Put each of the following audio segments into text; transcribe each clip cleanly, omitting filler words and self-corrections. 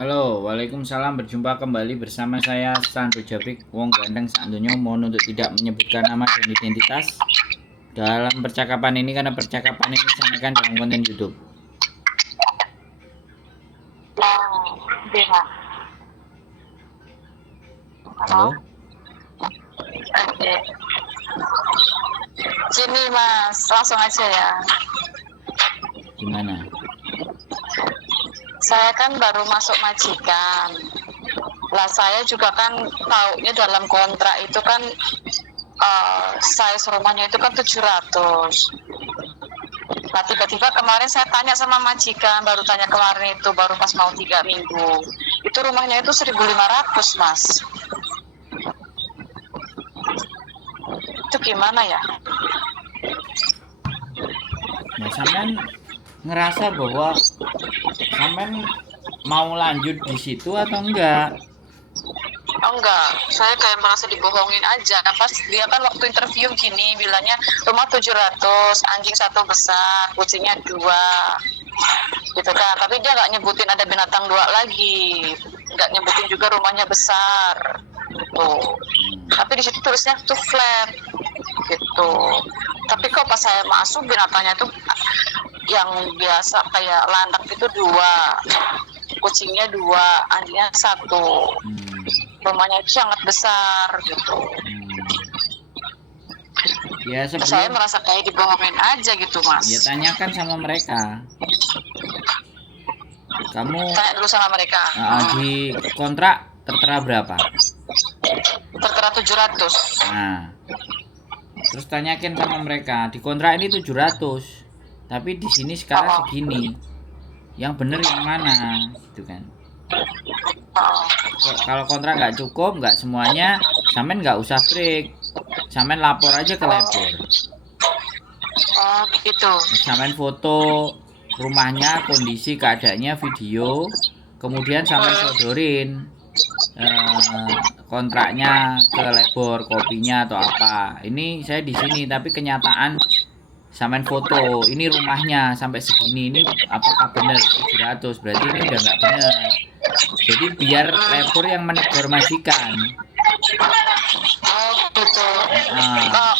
Halo, Waalaikumsalam. Berjumpa kembali bersama saya Sandro Jabrik, wong gandeng sandonya. Mohon untuk tidak menyebutkan nama dan identitas dalam percakapan ini karena percakapan ini disampaikan dalam konten YouTube. Iya. Halo, Oke. Sini Mas, langsung aja ya. gimana? Saya kan baru masuk majikan. Lah saya juga kan taunya dalam kontrak itu kan size rumahnya itu kan 700. Nah tiba-tiba kemarin saya tanya sama majikan, baru tanya kemarin itu, baru pas mau 3 minggu. Itu rumahnya itu 1.500 Mas. Itu gimana ya? Nah, sampean ngerasa bahwa sampean mau lanjut di situ atau enggak? Oh enggak, saya kayak merasa dibohongin aja. Pas dia kan waktu interview gini, bilangnya rumah 700, anjing satu besar, kucingnya 2, gitu kan. Tapi dia nggak nyebutin ada binatang 2 lagi, nggak nyebutin juga rumahnya besar, tuh. Tapi di situ tulisnya tuh flat, gitu. Tapi kok pas saya masuk binatangnya tuh yang biasa kayak landak itu 2, kucingnya 2, anjingnya 1. Rumahnya itu sangat besar gitu. Ya Saya sebelum merasa kayak dibohongin aja gitu Mas. ya tanyakan sama mereka. Kamu Tanya dulu sama mereka. di kontrak tertera berapa? Tertera 700. Nah, terus tanyakin sama mereka, di kontrak ini 700. Tapi di sini sekarang segini. Yang bener yang mana? Gitu kan. Kalau kontrak nggak cukup, nggak semuanya, sampean nggak usah break. Sampean lapor aja ke labor. Oh gitu. Sampean foto rumahnya, kondisi keadaannya, video, kemudian sampean sodorin kontraknya ke labor, kopinya atau apa. Ini saya di sini, tapi kenyataan sampean foto ini rumahnya sampai segini, ini apakah benar 700? Berarti ini udah nggak benar. Jadi biar labor yang menegur majikan. Oh gitu.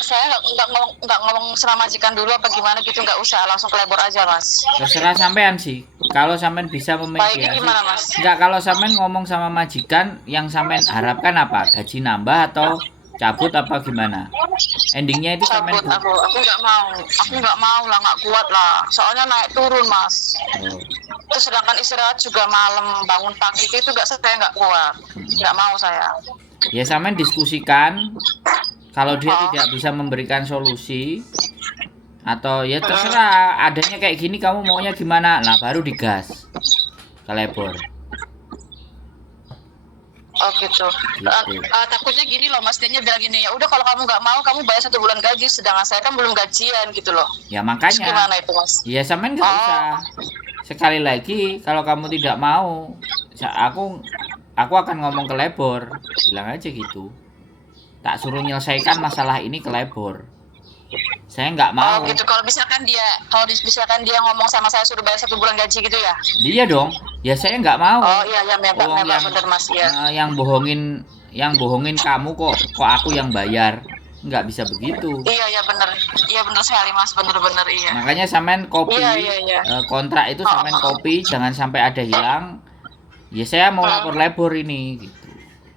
Saya nggak ngomong sama majikan dulu apa gimana gitu, nggak usah, langsung ke labor aja Mas. Terserah sampean sih. Kalau sampean bisa Baiknya memediasi. gimana Mas? Enggak, kalau sampean ngomong sama majikan, yang sampean harapkan apa? Gaji nambah atau cabut apa gimana? Endingnya itu sampean Cabut aku nggak mau lah, nggak kuat lah. Soalnya naik turun Mas. Terus sedangkan istirahat juga malam, bangun pagi itu saya nggak kuat, nggak mau saya. Ya sampean diskusikan. Kalau dia tidak bisa memberikan solusi, atau ya terserah, adanya kayak gini kamu maunya gimana, nah baru digas ke labor. Oh gitu. Takutnya gini loh Mas, dia bilang gini, ya udah kalau kamu nggak mau kamu bayar 1 bulan gaji, sedangkan saya kan belum gajian gitu loh. Ya Terus makanya gimana itu Mas? ya sampean nggak usah. Sekali lagi, kalau kamu tidak mau, aku akan ngomong ke labor, bilang aja gitu. Tak suruh menyelesaikan masalah ini ke labor. Saya nggak mau. Oh gitu. Kalau misalkan dia ngomong sama saya suruh bayar 1 bulan gaji gitu ya? Dia dong. Ya saya nggak mau. Oh iya ya, memang bener Mas ya. Yang bohongin kamu kok aku yang bayar. Nggak bisa begitu. Iya bener. Iya bener sekali Mas, bener iya. Makanya sampean copy kontrak itu, sampean copy, jangan sampai ada hilang. Ya saya mau lapor labor ini gitu.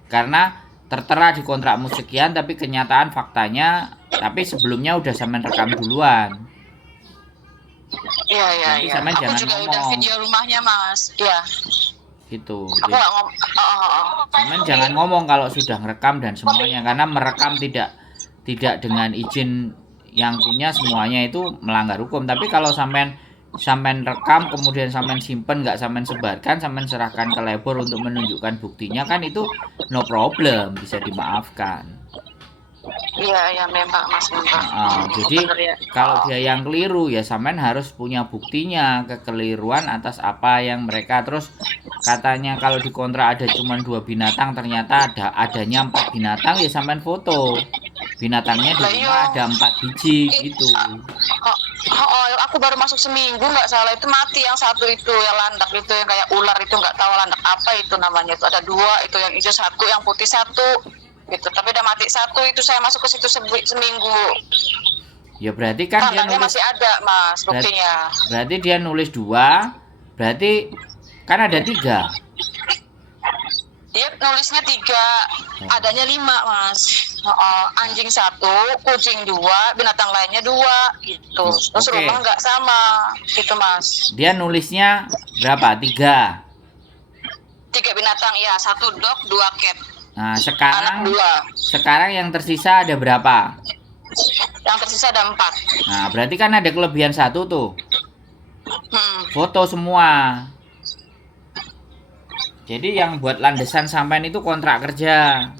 Karena tertera di kontrakmu sekian, tapi kenyataan faktanya, tapi sebelumnya udah sampean rekam duluan. Iya. Sampean Aku jangan juga ngomong. udah video rumahnya Mas. Iya. Gitu. Aku nggak ngomong. Sampean jangan ngomong kalau sudah merekam dan semuanya, karena merekam tidak dengan izin yang punya semuanya itu melanggar hukum. Tapi kalau sampean rekam kemudian sampean simpen, nggak sampean sebarkan, sampean serahkan ke labor untuk menunjukkan buktinya, kan itu no problem, bisa dimaafkan. Iya memang Mas, memang. Jadi kalau dia yang keliru, ya sampean harus punya buktinya kekeliruan atas apa yang mereka. Terus katanya kalau di kontrak ada cuma 2 binatang, ternyata adanya 4 binatang, ya sampean foto binatangnya di rumah ada 4 biji gitu. Aku aku baru masuk seminggu nggak salah itu mati yang satu itu yang landak itu yang kayak ular itu nggak tahu landak apa itu namanya itu ada 2 itu yang hijau 1 yang putih 1 gitu tapi udah mati 1 itu saya masuk ke situ seminggu Ya berarti kan dia tandanya nulis, masih ada mas buktinya. berarti dia nulis 2, berarti kan ada 3. Dia nulisnya 3 adanya 5 mas. Anjing 1 kucing 2 binatang lainnya 2 gitu terus Oke. rumah nggak sama gitu mas. Dia nulisnya berapa? 3. 3 binatang ya 1 dog 2 cat Nah, anak 2 sekarang yang tersisa ada berapa? yang tersisa ada 4. Nah, berarti kan ada kelebihan 1 tuh. Foto semua. Jadi yang buat landasan sampean itu kontrak kerja.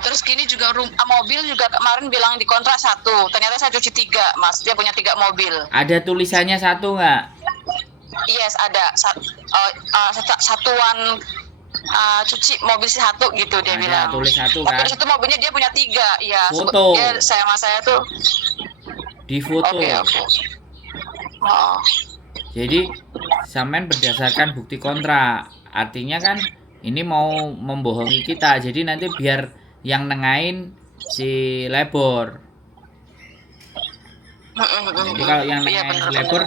Terus gini juga mobil juga kemarin bilang di kontrak 1 ternyata saya cuci 3 mas dia punya 3 mobil. Ada tulisannya 1 nggak? Yes ada satuan cuci mobil 1 gitu dia Ada bilang. tulis 1 Tapi kan? di situ mobilnya dia punya 3 ya. Foto. Dia sama saya tuh. Di foto. Oke. Jadi sampean berdasarkan bukti kontrak. Artinya kan ini mau membohongi kita. Jadi nanti biar yang nengahin si labor. Jadi kalau yang nengahin si labor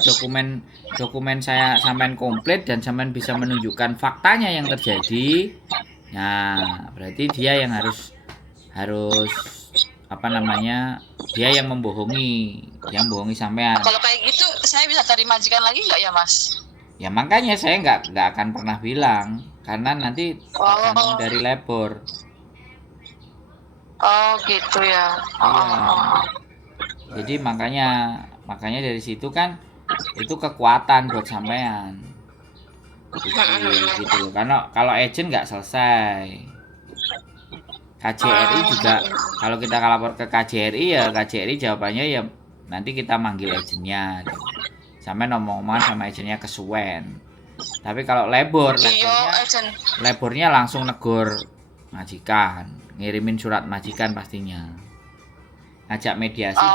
dokumen saya sampean komplit dan sampean bisa menunjukkan faktanya yang terjadi. Nah, berarti dia yang harus apa namanya? Dia yang membohongi sampean. Kalau kayak gitu saya bisa cari majikan lagi nggak ya mas? Ya makanya saya nggak akan pernah bilang karena nanti tergantung dari labor. Oh gitu ya. Iya. Jadi makanya dari situ kan itu kekuatan buat sampean. Gitu loh. Karena kalau agent nggak selesai. KJRI juga kalau kita lapor ke KJRI ya KJRI jawabannya ya nanti kita manggil agennya. Sampai ngomong-ngomongan sama agennya kesuwen. Tapi kalau labornya langsung negur majikan, ngirimin surat majikan pastinya. Ngajak mediasi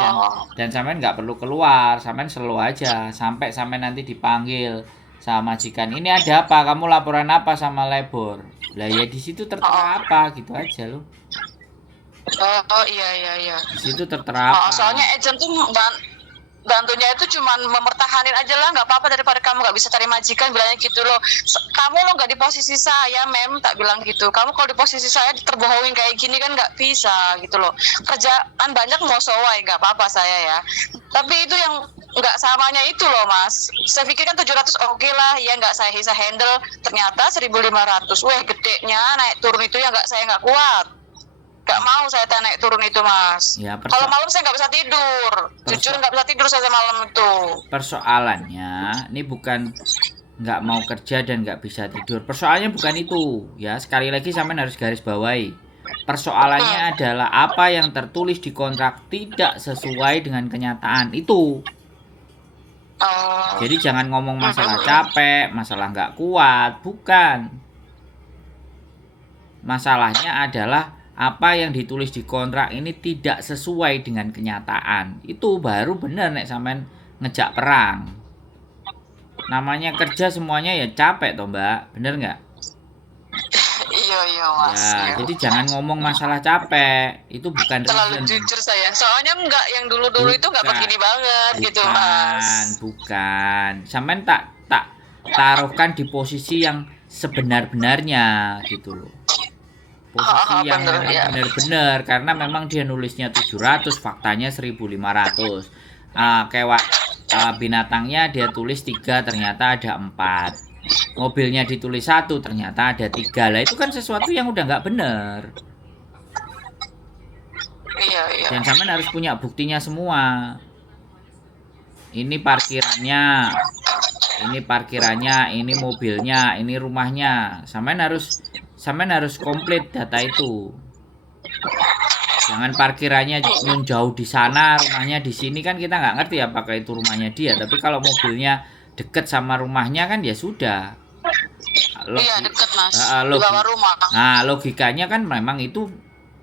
dan sampean nggak perlu keluar, sampean slow aja sampai sampean nanti dipanggil sama majikan. Ini ada apa? Kamu laporan apa sama labor? Lah ya di situ tertera apa gitu aja loh. Iya. Di situ tertera apa? Soalnya agent tuh bantunya itu cuma mempertahanin aja lah nggak apa-apa daripada kamu nggak bisa cari majikan bilangnya gitu loh. Kamu lo nggak di posisi saya tak bilang gitu. Kamu kalau di posisi saya terbohongin kayak gini kan nggak bisa gitu loh. Kerjaan banyak mau sowai nggak apa-apa saya ya. Tapi itu yang nggak samanya itu loh mas. Saya pikir kan 700 oke lah ya nggak saya bisa handle. Ternyata 1.500. Weh gedenya naik turun itu ya saya nggak kuat. Gak mau saya naik turun itu mas. Ya, kalau malam saya nggak bisa tidur. Jujur nggak bisa tidur saya malam itu. Persoalannya ini bukan nggak mau kerja dan nggak bisa tidur. Persoalannya bukan itu ya. Sekali lagi sampean harus garis bawahi. Persoalannya adalah apa yang tertulis di kontrak tidak sesuai dengan kenyataan itu. Jadi jangan ngomong masalah capek, masalah nggak kuat, bukan. Masalahnya adalah apa yang ditulis di kontrak ini tidak sesuai dengan kenyataan. Itu baru bener nek sampean ngejak perang. Namanya kerja semuanya ya capek toh mbak, bener nggak? Iya mas. Ya, jadi jangan ngomong masalah capek. Itu bukan terlalu reason. Jujur saya. Soalnya enggak yang dulu-dulu itu nggak begini banget gitu mas. Bukan. Sampean tak taruhkan di posisi yang sebenar-benarnya gitu loh. Posisi yang benar-benar karena memang dia nulisnya 700 faktanya 1.500 binatangnya dia tulis 3 ternyata ada 4 mobilnya ditulis 1 ternyata ada 3 lah itu kan sesuatu yang udah nggak benar. Iya. Dan sampean harus punya buktinya semua. Ini parkirannya, ini mobilnya, ini rumahnya. Sampean harus komplit data itu. Jangan parkirannya jauh di sana, rumahnya di sini kan kita nggak ngerti apakah itu rumahnya dia. Tapi kalau mobilnya deket sama rumahnya kan ya sudah. Iya deket mas. Di bawah rumah. Nah logikanya kan memang itu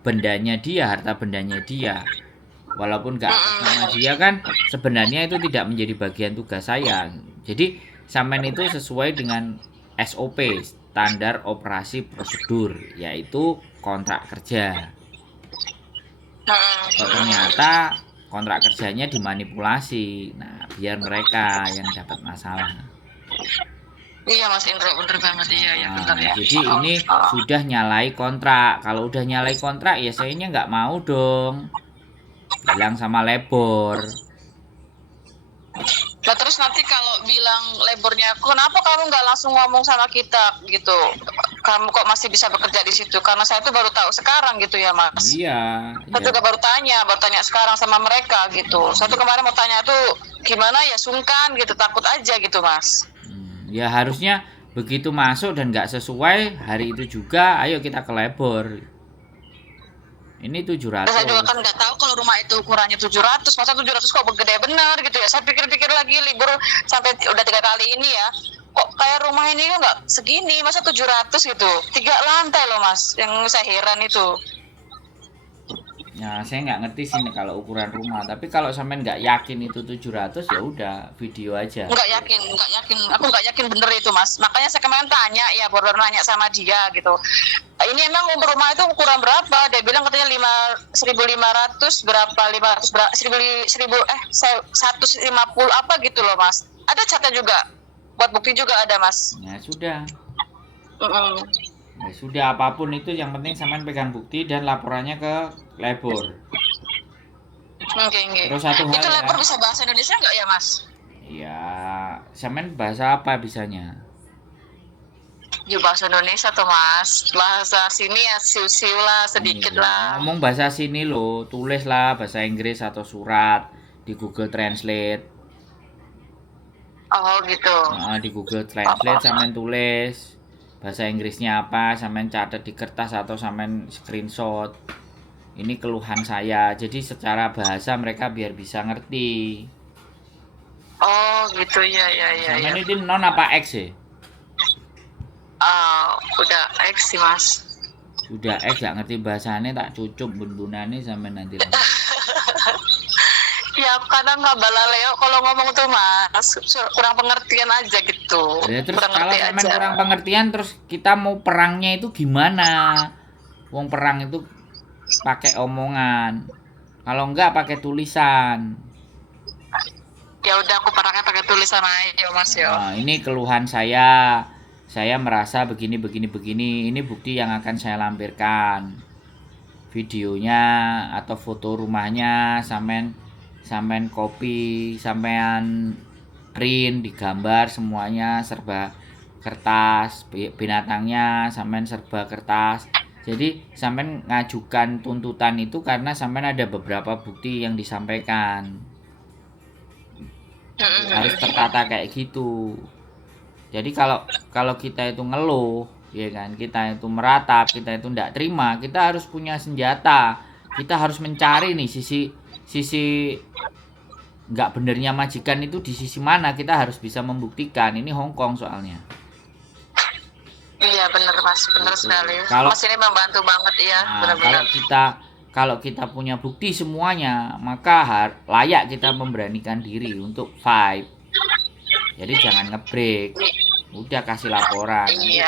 bendanya dia, harta bendanya dia. walaupun nggak atas nama dia kan sebenarnya itu tidak menjadi bagian tugas saya. Jadi sampean itu sesuai dengan SOP, standar operasi prosedur, yaitu kontrak kerja. Kok ternyata kontrak kerjanya dimanipulasi, nah biar mereka yang dapat masalah. Iya Mas Indro, bener banget, iya Nah, bener ya. jadi ini sudah nyalai kontrak. Kalau udah nyalai kontrak ya sayanya nggak mau dong. Bilang sama labor. Nah terus nanti kalau bilang labornya, kenapa kamu nggak langsung ngomong sama kita gitu? Kamu kok masih bisa bekerja di situ? Karena saya tuh baru tahu sekarang gitu ya Mas. Iya. Saya juga baru tanya sekarang sama mereka gitu. Saya tuh kemarin mau tanya tuh gimana ya, sungkan gitu, takut aja gitu Mas. Ya harusnya begitu masuk dan nggak sesuai hari itu juga, ayo kita ke labor. Ini 700. Saya juga kan nggak tahu kalau rumah itu ukurannya 700, masa 700 kok gede bener gitu ya. Saya pikir-pikir lagi libur sampai udah 3 kali ini ya, kok kayak rumah ini kok nggak segini, masa 700 gitu, 3 lantai loh Mas, yang saya heran itu. Ya saya nggak ngerti sih kalau ukuran rumah, tapi kalau sampean nggak yakin itu 700 ya udah video aja. Nggak yakin, aku nggak yakin bener itu Mas, makanya saya kemarin tanya ya, baru nanya sama dia gitu, ini emang rumah itu ukuran berapa? Dia bilang katanya 1.500 berapa, 500 berapa, 150 apa gitu loh Mas. Ada catnya juga, buat bukti juga ada Mas. Ya sudah. Ya sudah, apapun itu yang penting sampean pegang bukti dan laporannya ke labor. Oke. Terus satu hal itu ya. labor bisa bahasa Indonesia nggak ya Mas? Ya, sampean bahasa apa bisanya? Ya bahasa Indonesia tuh Mas, bahasa sini ya siu-siu lah sedikit lah. Ngomong bahasa sini loh, tulislah bahasa Inggris atau surat di Google Translate. Oh gitu. Nah, di Google Translate sampean tulis bahasa Inggrisnya apa, sampean catat di kertas atau sampean screenshot. Ini keluhan saya, jadi secara bahasa mereka biar bisa ngerti. Oh gitu ya. Sampean ini non apa X ya? Udah X sih Mas. Sudah X gak ngerti bahasanya, tak cucup bun-bunane sampean nanti lagi. Ya kadang nggak balaleo kalau ngomong tuh Mas, kurang pengertian aja gitu. Ya, terus kurang kalau ngerti sampean aja. kurang pengertian, terus kita mau perangnya itu gimana? Wong perang itu pakai omongan. Kalau enggak pakai tulisan. Ya udah aku perangnya pakai tulisan aja Mas ya. Nah, ini keluhan saya. Saya merasa begini. Ini bukti yang akan saya lampirkan. Videonya atau foto rumahnya sampean copy, sampean print, digambar semuanya serba kertas, binatangnya sampean serba kertas. Jadi sampean ngajukan tuntutan itu karena sampean ada beberapa bukti yang disampaikan. Harus tertata kayak gitu. Jadi kalau kita itu ngeluh, ya kan, kita itu meratap, kita itu tidak terima, kita harus punya senjata. Kita harus mencari nih sisi nggak benernya majikan itu di sisi mana, kita harus bisa membuktikan. Ini Hongkong soalnya. Iya bener Mas, bener sekali. Mas ini membantu banget ya, benar-benar. Kalau kita punya bukti semuanya, maka layak kita memberanikan diri untuk fight. Jadi jangan ngebreak. Udah kasih laporan. Iya.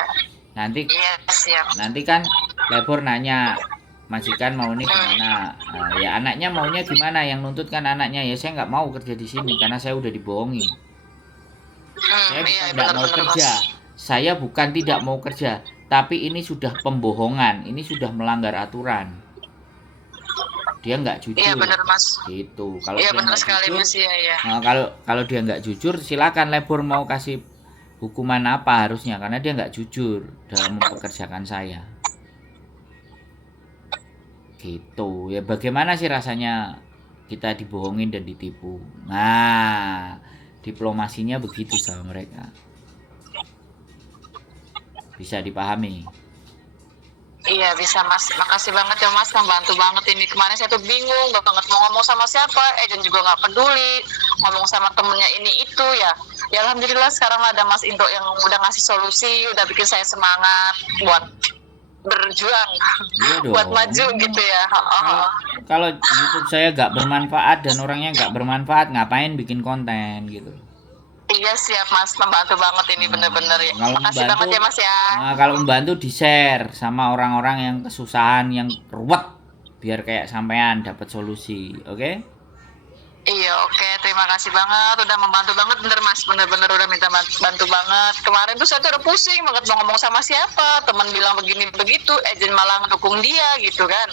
Nanti siap. Nanti kan labor nanya, majikan mau ini gimana? Nah, ya anaknya maunya gimana? Yang nuntut kan anaknya, ya saya nggak mau kerja di sini karena saya udah dibohongi. Saya bukan tidak mau kerja. Saya bukan tidak mau kerja, tapi ini sudah pembohongan, ini sudah melanggar aturan. Dia nggak jujur. Iya benar Mas. Gitu. Kalau iya dia benar sekali jujur, Mas ya. Nah, kalau dia nggak jujur, silakan labor mau kasih hukuman apa harusnya, karena dia nggak jujur dalam mempekerjakan saya. Gitu. Ya bagaimana sih rasanya kita dibohongin dan ditipu? Nah, diplomasinya begitu sama mereka. Bisa dipahami? Iya bisa Mas, makasih banget ya Mas, membantu banget ini. Kemarin saya tuh bingung banget mau ngomong sama siapa, agent juga nggak peduli, ngomong sama temennya ini itu ya. Ya alhamdulillah sekarang ada Mas Indro yang udah ngasih solusi, udah bikin saya semangat berjuang Iya buat dong. maju gitu ya. Kalau YouTube saya nggak bermanfaat dan orangnya nggak bermanfaat, ngapain bikin konten gitu. Iya siap Mas, membantu banget ini bener-bener ya. Kalau Makasih banget membantu, ya Mas ya. kalau membantu di share sama orang-orang yang kesusahan, yang ruwet, biar kayak sampean dapat solusi, oke? Iya oke, terima kasih banget udah membantu banget bener Mas, bener-bener udah minta bantu banget. Kemarin tuh saya tuh udah pusing banget mau ngomong sama siapa, teman bilang begini begitu, agent malah ngedukung dia gitu kan.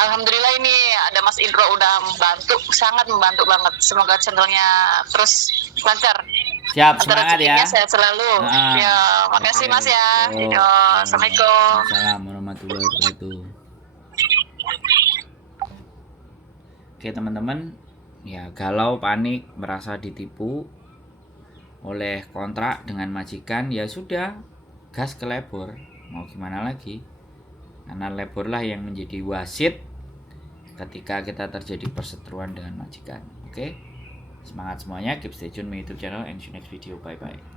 Alhamdulillah ini ada Mas Indro udah membantu, sangat membantu banget. Semoga channelnya terus lancar. Siap, Antara semangat ya. rezekinya sehat selalu. Nah, Ya, makasih oke. Mas ya. Yo, Yo, Assalamualaikum. Assalamualaikum warahmatullahi wabarakatuh. Oke teman-teman, ya galau, panik, merasa ditipu oleh kontrak dengan majikan, ya sudah, gas ke labor. Mau gimana lagi? Karena labor lah yang menjadi wasit ketika kita terjadi perseteruan dengan majikan. Oke, semangat semuanya, keep stay tune my YouTube channel and see you next video. Bye bye.